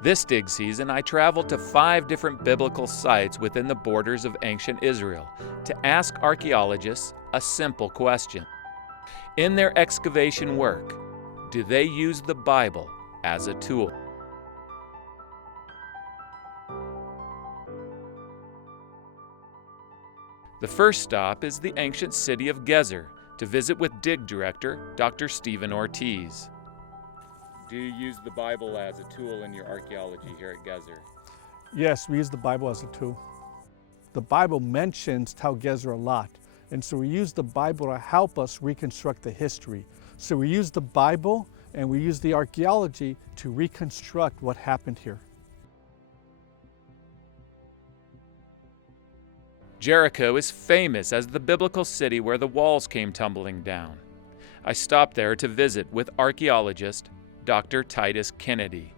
This dig season, I traveled to 5 different biblical sites within the borders of ancient Israel to ask archaeologists a simple question. In their excavation work, do they use the Bible as a tool? The first stop is the ancient city of Gezer to visit with dig director Dr. Stephen Ortiz. Do you use the Bible as a tool in your archaeology here at Gezer? Yes, we use the Bible as a tool. The Bible mentions Tal Gezer a lot, and so we use the Bible to help us reconstruct the history. So we use the Bible and we use the archaeology to reconstruct what happened here. Jericho is famous as the biblical city where the walls came tumbling down. I stopped there to visit with archaeologist Dr. Titus Kennedy.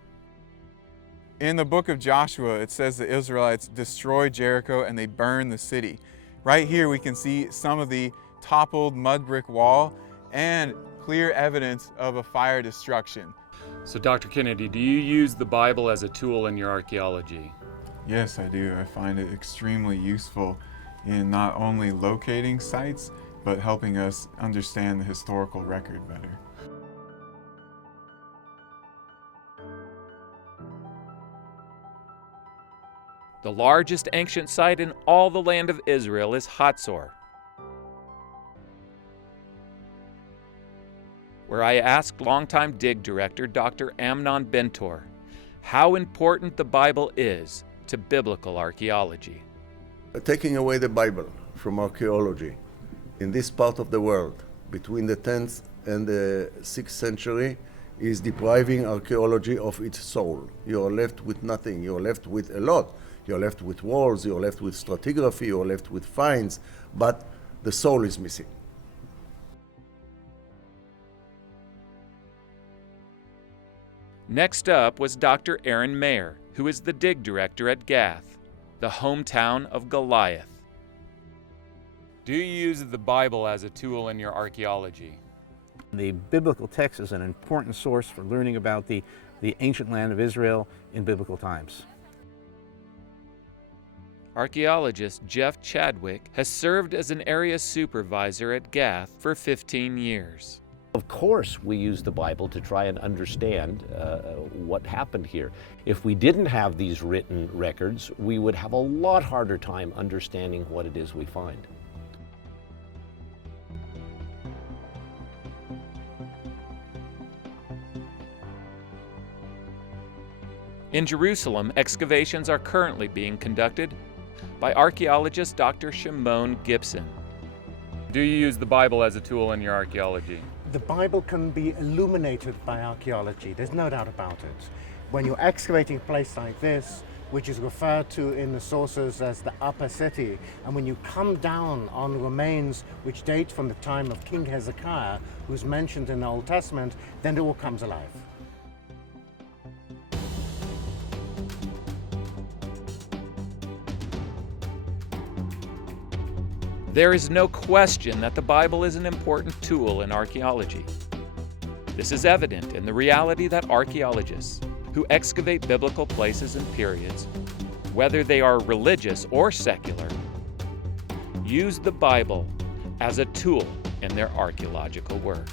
In the book of Joshua, it says the Israelites destroyed Jericho and they burned the city. Right here we can see some of the toppled mud brick wall and clear evidence of a fire destruction. So Dr. Kennedy, do you use the Bible as a tool in your archaeology? Yes, I do. I find it extremely useful in not only locating sites, but helping us understand the historical record better. The largest ancient site in all the land of Israel is Hatzor, where I asked longtime dig director Dr. Amnon Ben-Tor how important the Bible is to biblical archaeology. Taking away the Bible from archaeology in this part of the world between the 10th and the 6th century is depriving archaeology of its soul. You are left with nothing. You are left with a lot. You're left with walls, you're left with stratigraphy, you're left with finds, but the soul is missing. Next up was Dr. Aaron Mayer, who is the dig director at Gath, the hometown of Goliath. Do you use the Bible as a tool in your archaeology? The biblical text is an important source for learning about the ancient land of Israel in biblical times. Archaeologist Jeff Chadwick has served as an area supervisor at Gath for 15 years. Of course, we use the Bible to try and understand what happened here. If we didn't have these written records, we would have a lot harder time understanding what it is we find. In Jerusalem, excavations are currently being conducted by archaeologist Dr. Shimon Gibson. Do you use the Bible as a tool in your archaeology? The Bible can be illuminated by archaeology, there's no doubt about it. When you're excavating a place like this, which is referred to in the sources as the upper city, and when you come down on remains which date from the time of King Hezekiah, who's mentioned in the Old Testament, then it all comes alive. There is no question that the Bible is an important tool in archaeology. This is evident in the reality that archaeologists who excavate biblical places and periods, whether they are religious or secular, use the Bible as a tool in their archaeological work.